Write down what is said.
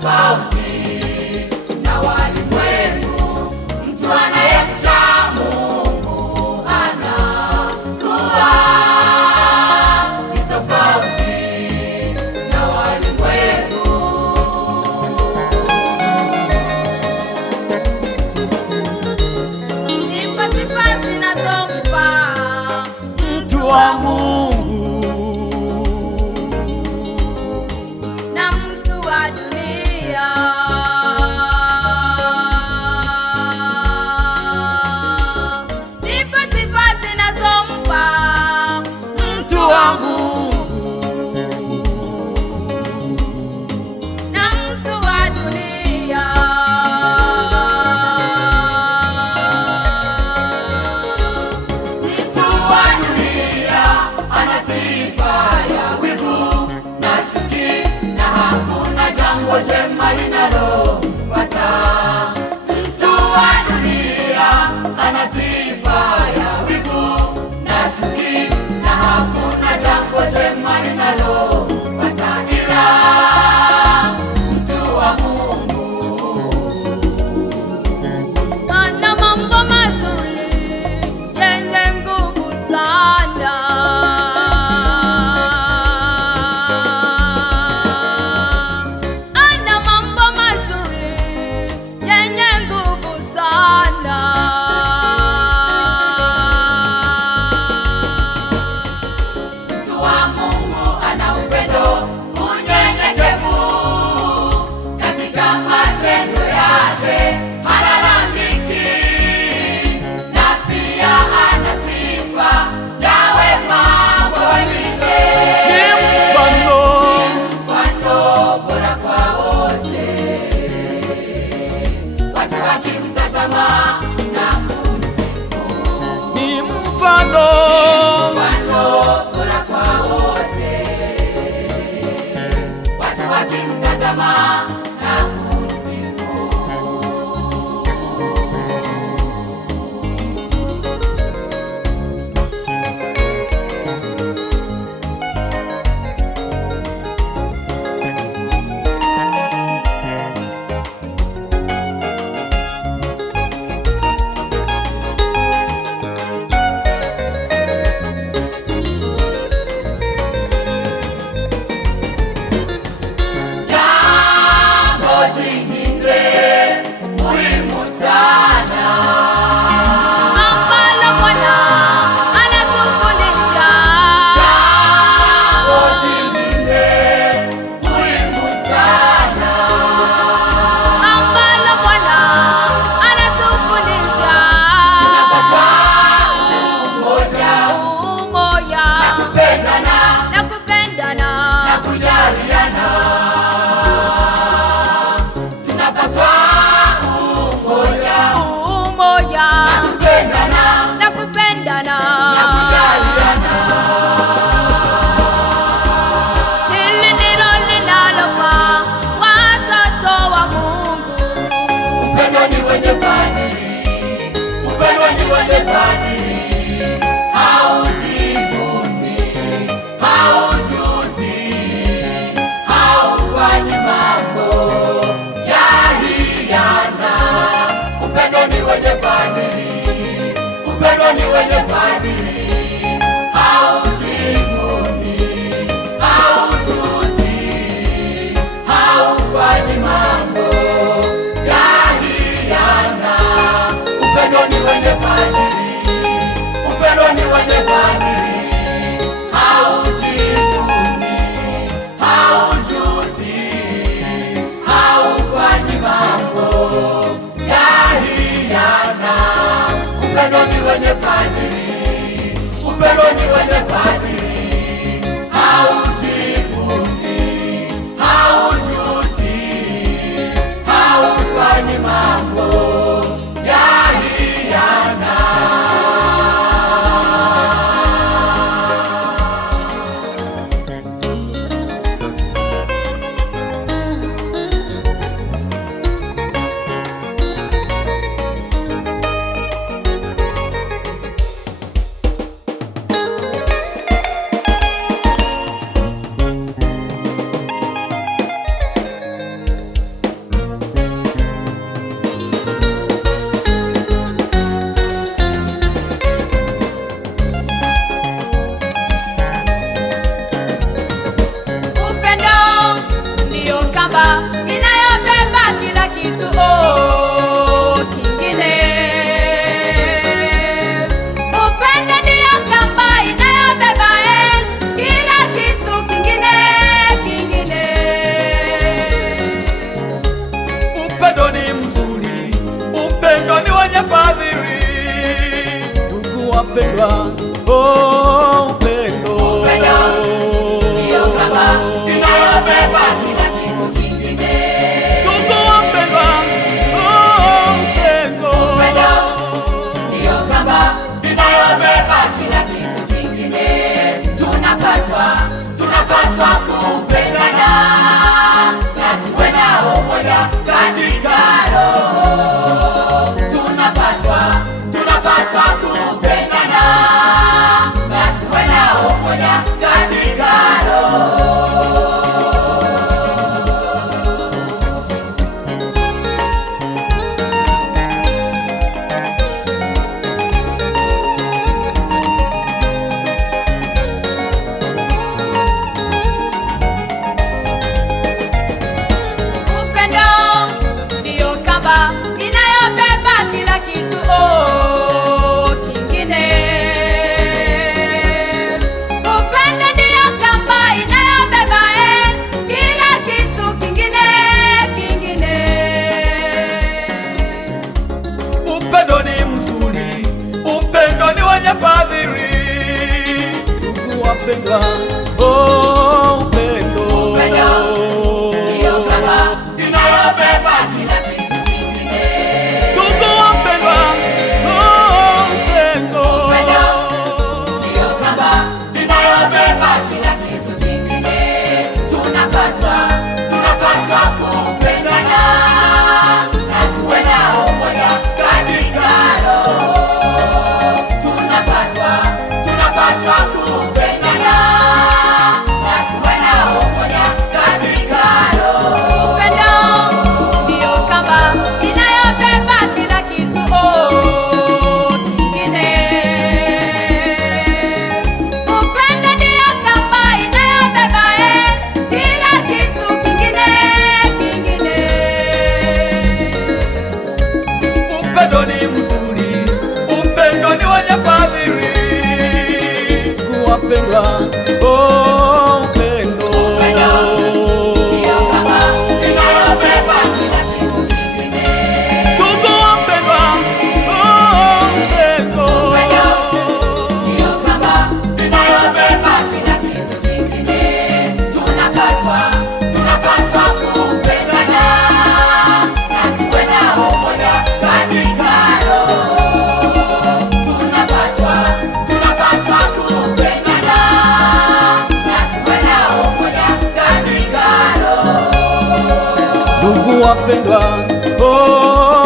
tofauti na walimwengu. Mtu anayemcha Mungu anakuwa ni tofauti na walimwengu. Zipo sifa zinazomfaa mtu wa Mungu na mtu wa dunia. Zipo sifa zinazomfaa mtu wa Mungu na mtu wa dunia. Mtu wa dunia ana sifa ya wivu na chuki, na hakuna jambo jema linalompata. Mtu wa dunia ana sifa ya wivu na chuki, na hakuna jambo jema linalompata, ila mtu wa Mungu Ana mambo mazuri yenye nguvu sana. Ana mambo mazuri yenye nguvu sana. Mtu wa Mungu ana upendo, unyenyekevu, katika matendo yake halalamiki, na pia ana sifa ya wema kwa wengine. ni Mfano bora kwa wote, watu wakimtazama na kumsifu. ni mfano Mfano bora kwa wote, watu wakimtazama na kumsifu. Jambo jingine muhimu sana Ambalo Bwana anatufundisha. jambo jingine muhimu sana Ambalo Bwana anatufundisha. tunapaswa umoja, Umoja kupendana na kupendana. na kujaliana. Tunapaswa umoja, Umoja kupendana na kupendana. na kujaliana. Hili ndilo linalofaa watoto wa Mungu. Upendo ni wenye fadhili, upendo ni wenye fadhili, haujivuni, haujuti, haufanyi mambo ya hiana. Upendo ni wenye fadhili, upendo ni wenye fadhili, haujivuni, haujuti, haufanyi mambo ya hiana. Upendo ni wenye fadhili, upendo ni wenye fadhili, haujivuni, haujuti, haufanyi mambo ya hiana. Upendo ni wenye fadhili, upendo ni wenye fadhili, haujivuni, haujuti, haufanyi mambo ya hiana. upendo ni mzuri, upendo ni wenye fadhili. Ndugu wapendwa, oh, upendo. Upendo ndiyo kamba inayobeba kila kitu kingine. Ndugu wapendwa, oh, upendo. Upendo ndiyo kamba inayobeba kila kitu kingine. Tunapaswa kupendana na tuwe na umoja katika roho. Tunapaswa kupendana na tuwe na umoja katika roho. Upendo ndiyo kamba inayobeba kila kitu kingine. Upendo ndiyo kamba inayobeba kila kitu kingine. Upendo ni mzuri, upendo ni wenye fadhili. Ndugu wapendwa, oh, upendo. Upendo ndiyo kamba inayobeba kila kitu kingine. Ndugu wapendwa, oh, upendo. Upendo ndiyo kamba inayobeba kila kitu kingine. Tunapaswa kupendana na tuwe na umoja katika roho. Tunapaswa kupendana na tuwe na umoja katika roho. Upendo ndiyo kamba inayobeba kila kitu kingine. Upendo ndiyo kamba inayobeba kila kitu kingine. Upendo ni mzuri, upendo ni wenye fadhili. Ndugu wapendwa, oh, upendo. Upendo ndiyo kamba inayobeba kila kitu kingine. Ndugu wapendwa, oh, upendo. Upendo ndiyo kamba inayobeba kila kitu kingine. Tunapaswa kupendana na tuwe na umoja katika roho. Tunapaswa kupendana na tuwe na umoja katika roho. Ndugu wapendwa, oh,